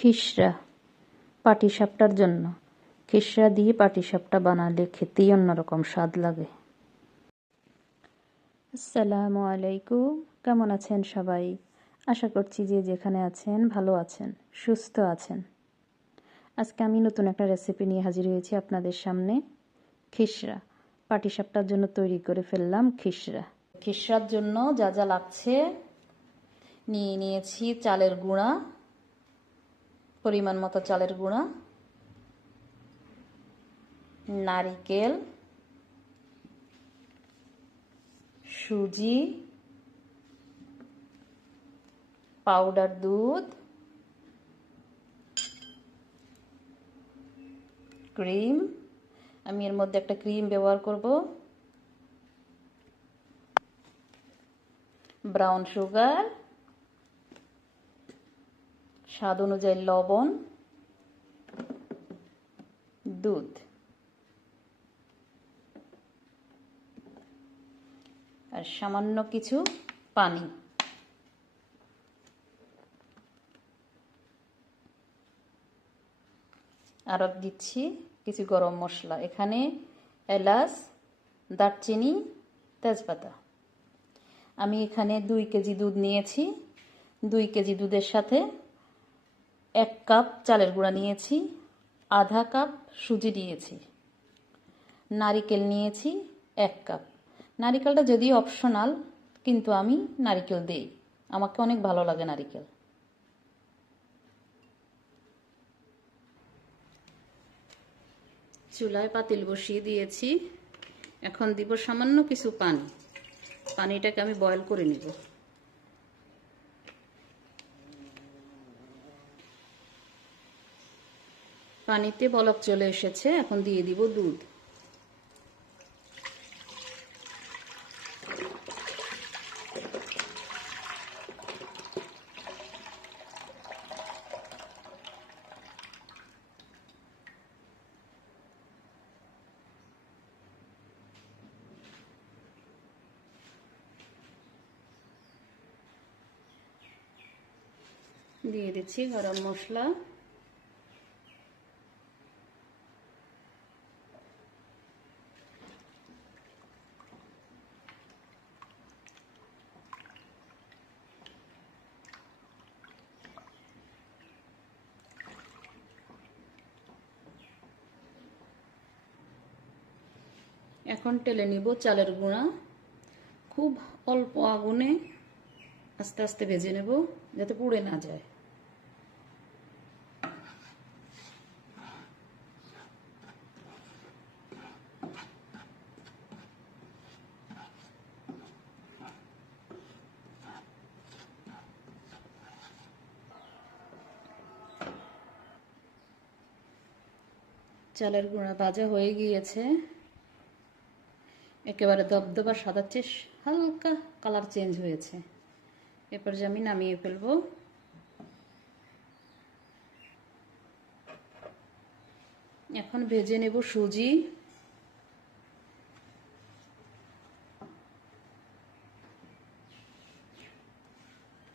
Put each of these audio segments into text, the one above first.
খিসরা পাটিসাপটার জন্য। খিসরা দিয়ে পাটিসাপটা বানালে খেতেই অন্যরকম স্বাদ লাগে। আসসালামু আলাইকুম, কেমন আছেন সবাই? আশা করছি যে যেখানে আছেন ভালো আছেন, সুস্থ আছেন। আজকে আমি নতুন একটা রেসিপি নিয়ে হাজির হয়েছি আপনাদের সামনে। খিসরা পাটিসাপটার জন্য তৈরি করে ফেললাম খিসরা। খিসরার জন্য যা যা লাগছে নিয়েছি চালের গুঁড়া, পরিমাণ মতো চালের গুঁড়া, নারিকেল, সুজি, পাউডার দুধ, ক্রিম। আমি এর মধ্যে একটা ক্রিম ব্যবহার করব, ব্রাউন সুগার, স্বাদ অনুযায়ী লবণ, দুধ আর সামান্য কিছু পানি। আর দিচ্ছি কিছু গরম মশলা, এখানে এলাচ, দারচিনি, তেজপাতা। আমি এখানে 2 কেজি দুধ নিয়েছি। 2 কেজি দুধের সাথে 1 কাপ চালের গুঁড়া নিয়েছি, আধা কাপ সুজি নিয়েছি, নারিকেল নিয়েছি 1 কাপ। নারিকেলটা যদিও অপশনাল, কিন্তু আমি নারিকেল দেই, আমাকে অনেক ভালো লাগে নারিকেল। চুলায় পাতিল বসিয়ে দিয়েছি, এখন দিব সামান্য কিছু পানি। পানিটাকে আমি বয়েল করে নিব। পানিতে বলক চলে এসেছে, এখন দিয়ে দিব দুধ। দিয়ে দিচ্ছি গরম মশলা, এখন টেলে নিব চালের গুঁড়া। খুব অল্প আগুনে আস্তে আস্তে ভেজে নেব, যাতে পুড়ে না যায়। চালের গুঁড়া ভাজা হয়ে গিয়েছে, একেবারে দবদবা সাদা চেয়ে হালকা কালার চেঞ্জ হয়েছে। এরপর যে আমি নামিয়ে ফেলব। এখন ভেজে নেব সুজি।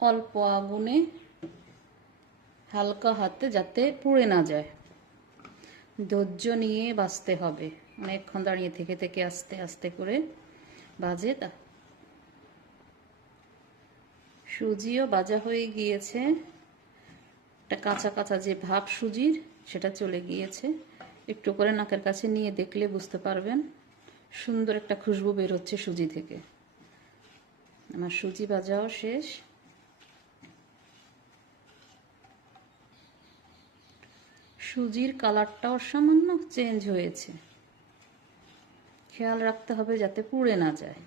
অল্প আগুনে হালকা হাতে, যাতে পুড়ে না যায়। ধৈর্য নিয়ে ভাজতে হবে, অনেকক্ষণ দাঁড়িয়ে থেকে থেকে আস্তে আস্তে করে ভাজে। তা সুজিও ভাজা হয়ে গিয়েছে, একটা কাঁচা কাঁচা যে ভাব সুজির, সেটা চলে গিয়েছে। একটু করে নাকের কাছে নিয়ে দেখলে বুঝতে পারবেন, সুন্দর একটা খুশবু বের হচ্ছে সুজি থেকে। আমার সুজি ভাজাও শেষ। সুজির কালারটাও সামান্য চেঞ্জ হয়েছে, খেয়াল রাখতে হবে যাতে পুড়ে না যায়।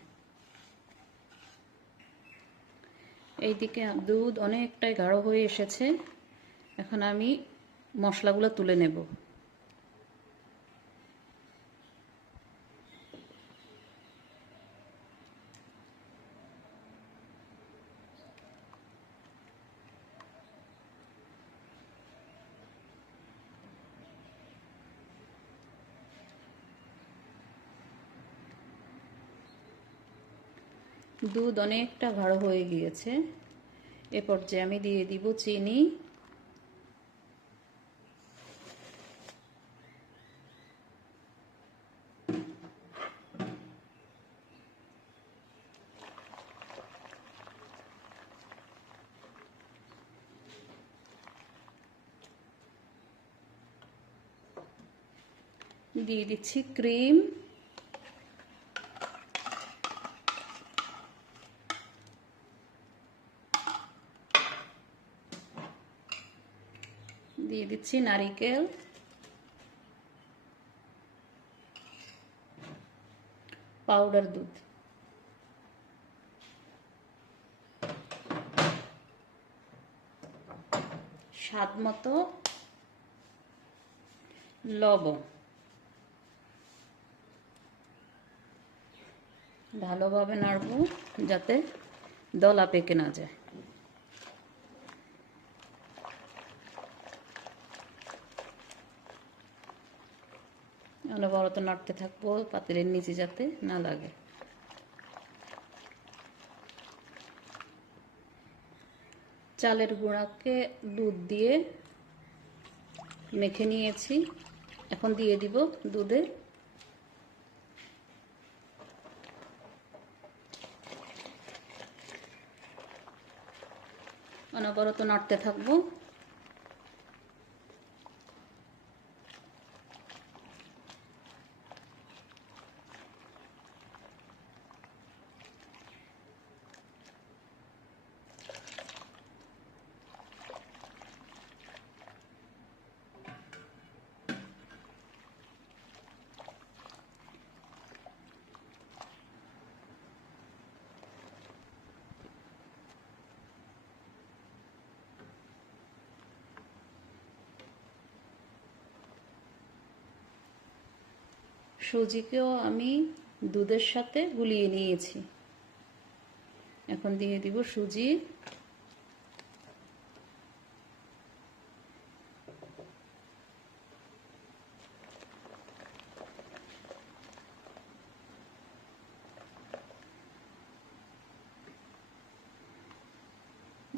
এইদিকে দুধ অনেকটাই গাঢ় হয়ে এসেছে, এখন আমি মশলাগুলো তুলে নেব। দুধ অনেকটা গাঢ় হয়ে গিয়েছে, এ পর্যায়ে আমি দিয়ে দিব চিনি, দিয়ে দিচ্ছি ক্রিম, দিয়ে দিচ্ছি নারিকেল, পাউডার দুধ, স্বাদ মতো লবণ। ভালোভাবে নাড়ব যাতে দলা পেকে না যায়। অনবরত নাড়তে থাকবো পাতিলের নিচে যাতে না লাগে। চালের গুঁড়াকে দুধ দিয়ে মেখে নিয়েছি, এখন দিয়ে দিব দুধে। অনবরত নাড়তে থাকবো। সুজিকেও আমি দুধের সাথে গুলিয়ে নিয়েছি, এখন দিয়ে দিব সুজি।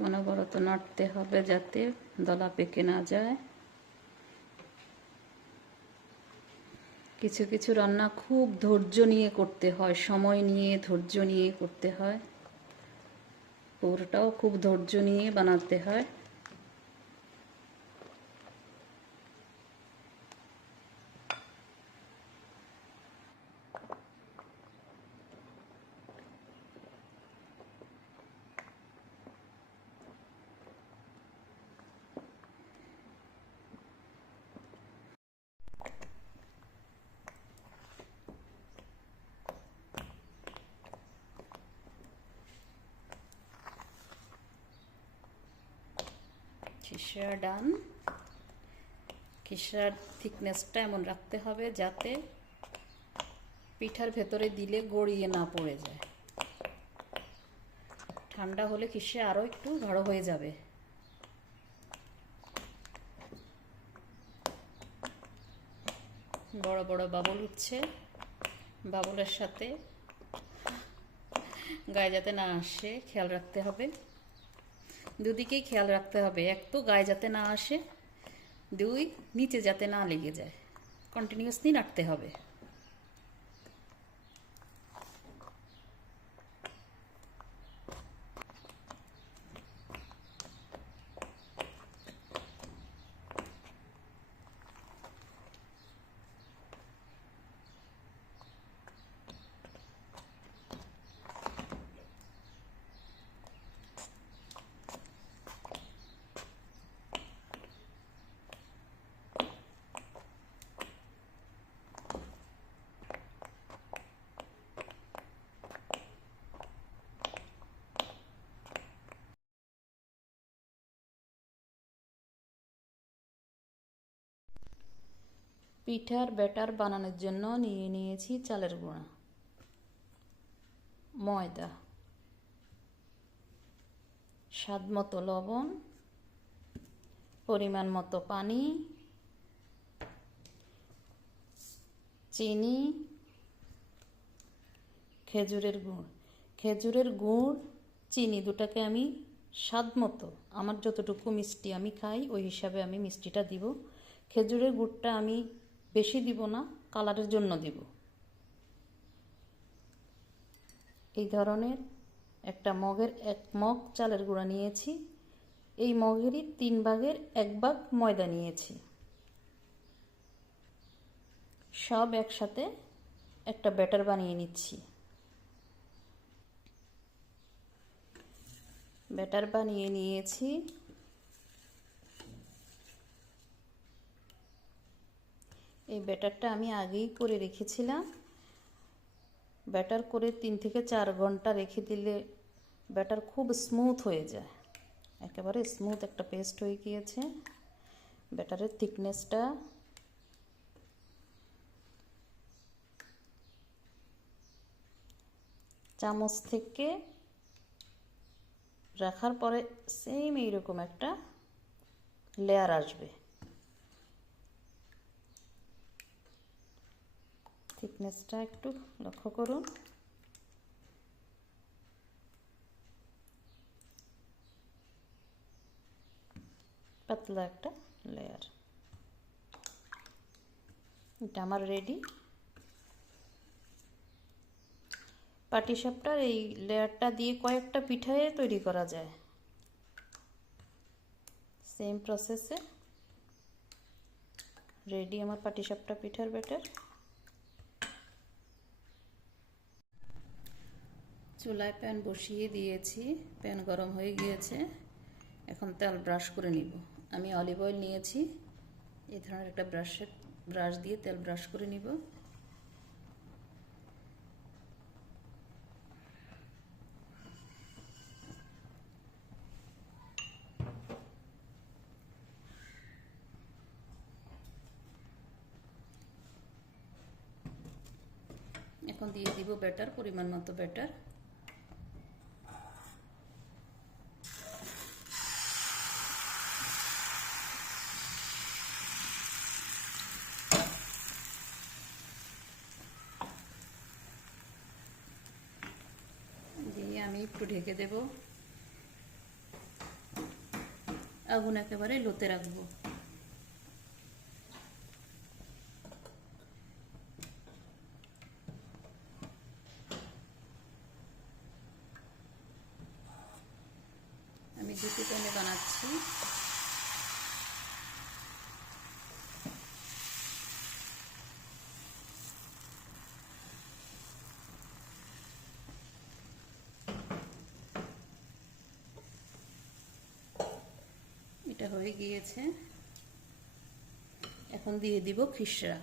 অনবরত নাড়তে হবে যাতে দলা পেকে না যায়। কিছু কিছু রান্না খুব ধৈর্য নিয়ে করতে হয়, সময় নিয়ে ধৈর্য নিয়ে করতে হয়। পুরোটাও খুব ধৈর্য নিয়ে বানাতে হয়। খিসা ডান। খিসার থিকনেসটা এমন রাখতে হবে যাতে পিঠার ভেতরে দিলে গড়িয়ে না পড়ে যায়। ঠান্ডা হলে খিসা আরও একটু গাঢ় হয়ে যাবে। বড় বড় বাবল উঠছে, বাবলের সাথে গায়ে যাতে না আসে খেয়াল রাখতে হবে। দুদিকেই খেয়াল রাখতে হবে, এক তো গায়ে যাতে না আসে, দুই নিচে যাতে না লেগে যায়। কন্টিনিউয়াসলি নাড়তে হবে। পিঠার ব্যাটার বানানোর জন্য নিয়ে নিয়েছি চালের গুঁড়া, ময়দা, স্বাদ মতো লবণ, পরিমাণ মতো পানি, চিনি, খেজুরের গুড়। খেজুরের গুড়, চিনি দুটাকে আমি স্বাদ মতো, আমার যতটুকু মিষ্টি আমি খাই ওই হিসাবে আমি মিষ্টিটা দিব। খেজুরের গুড়টা আমি বেশি দিব না, কালারের জন্য দিব। এই ধরনের একটা মগের 1 মগ চালের গুঁড়া নিয়েছি, এই মগেরই 3 ভাগের 1 ভাগ ময়দা নিয়েছি। সব একসাথে একটা ব্যাটার বানিয়ে নিচ্ছি। ব্যাটার বানিয়ে নিয়েছি। এই ব্যাটারটা আমি আগেই করে রেখেছিলাম। ব্যাটার করে 3 থেকে 4 ঘন্টা রেখে দিলে ব্যাটার খুব স্মুথ হয়ে যায়, একেবারে স্মুথ একটা পেস্ট হয়ে গিয়েছে। ব্যাটারের থিকনেসটা চামচ থেকে রাখার পরে সেম এইরকম একটা লেয়ার আসবে। থিকনেসটা একটু লক্ষ্য করুন। পাতলা একটা লেয়ার। এটা আমার রেডি। পাটিসাপটার এই লেয়ারটা দিয়ে কয়েকটা পিঠায় তৈরি করা যায়। সেম প্রসেসে রেডি আমার পাটিসাপটা পিঠার ব্যাটার। চুলায় প্যান বসিয়ে দিয়েছি, প্যান গরম হয়ে গিয়েছে। এখন তেল ব্রাশ করে নিব। আমি অলিভ অয়েল নিয়েছি, এই ধরনের একটা ব্রাশ দিয়ে তেল ব্রাশ করে নিব। এখন দিয়ে দিব ব্যাটার, পরিমাণ মতো ব্যাটার। দিয়ে আমি একটু ঢেকে দেব, আগুন একেবারে লোতে রাখবো। আমি দুটো প্যানে বানাচ্ছি। এটা হয়ে গিয়েছে। এখন দিয়ে দিব খিসরা।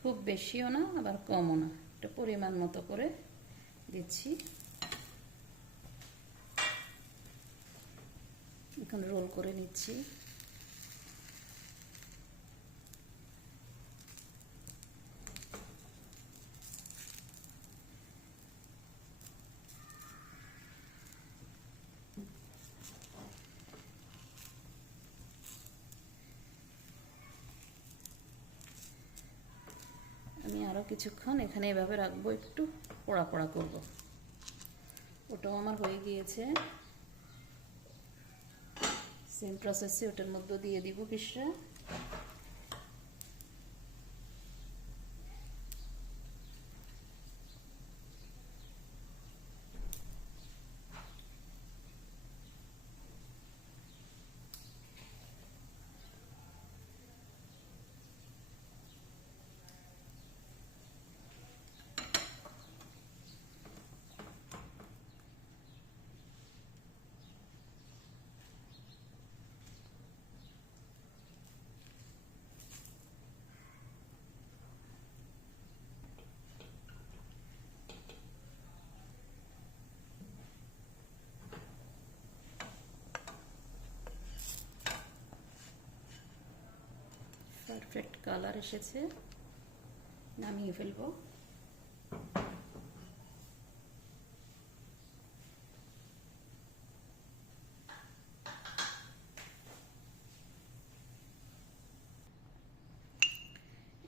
খুব বেশিও না আবার কমও না, এটা পরিমাণ মতো করে দিচ্ছি। এখন রোল করে নিচ্ছি। আমি আরও কিছুক্ষণ এখানে এভাবে রাখবো, একটু পোড়া পোড়া করব। ওটাও আমার হয়ে গিয়েছে। সেম প্রসেসে ওটার মধ্যে দিয়ে দিব খিসরা। পারফেক্ট কালার এসেছে, নামিয়ে ফেলবো।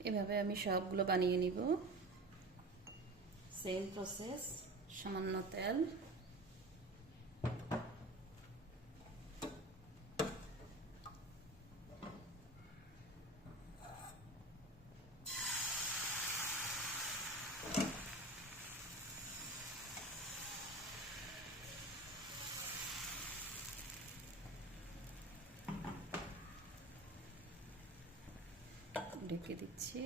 এভাবে আমি সবগুলো বানিয়ে নিব। সেম প্রসেস, সামান্য তেল, ঢেকে দিচ্ছি।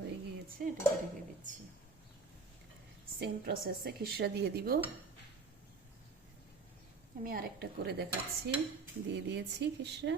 হয়ে গিয়েছে, এটাকে ঢেকে দিচ্ছি। সেম প্রসেসে খিচড়া দিয়ে দিব। আমি আরেকটা করে দেখাচ্ছি। দিয়ে দিয়েছি খিচড়া।